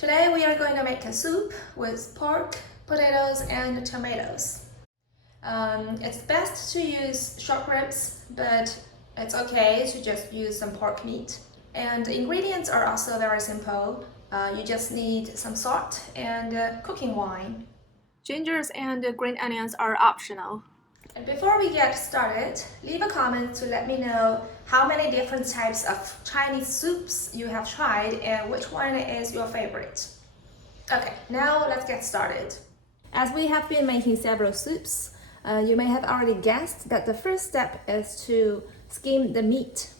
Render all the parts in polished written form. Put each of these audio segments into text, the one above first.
Today we are going to make a soup with pork, potatoes, and tomatoes. It's best to use short ribs, but it's okay to just use some pork meat. And the ingredients are also very simple. You just need some salt and cooking wine. Gingers and green onions are optional. And before we get started, leave a comment to let me know how many different types of Chinese soups you have tried and which one is your favorite. Okay, now let's get started. As we have been making several soups, you may have already guessed that the first step is to skim the meat.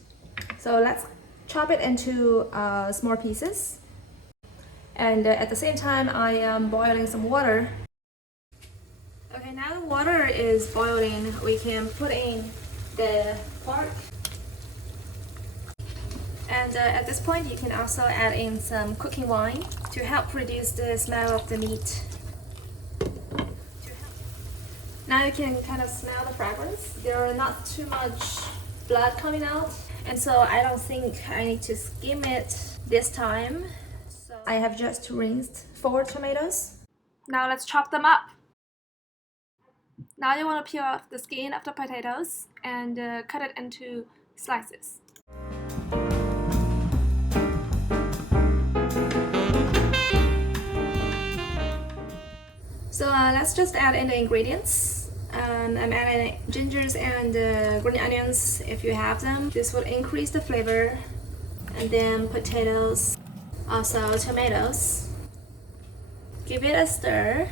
So let's chop it into small pieces. And at the same time, I am boiling some water. Okay, now the water is boiling, we can put in the pork. And at this point, you can also add in some cooking wine to help reduce the smell of the meat. Now you can kind of smell the fragrance. There are not too much blood coming out, and so I don't think I need to skim it this time. So I have just rinsed 4 tomatoes. Now let's chop them up. Now you want to peel off the skin of the potatoes and cut it into slices. So let's just add in the ingredients. I'm adding gingers and green onions if you have them. This will increase the flavor. And then potatoes, also tomatoes. Give it a stir.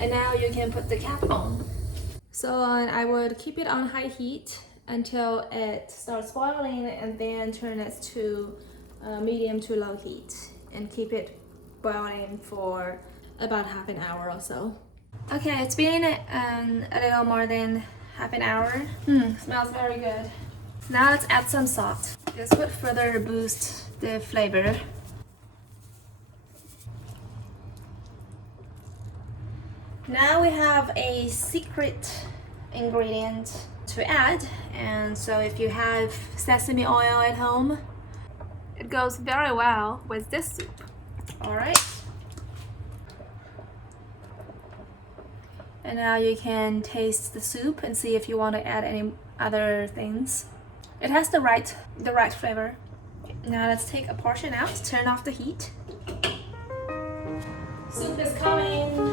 And now you can put the cap on. So I would keep it on high heat until it starts boiling and then turn it to medium to low heat and keep it boiling for about half an hour or so. Okay, it's been a little more than half an hour. Smells very good. Now let's add some salt. This would further boost the flavor. Now we have a secret ingredient to add, and so if you have sesame oil at home, it goes very well with this soup. Alright. And now you can taste the soup and see if you want to add any other things. It has the right flavor. Now let's take a portion out, turn off the heat. Soup is coming.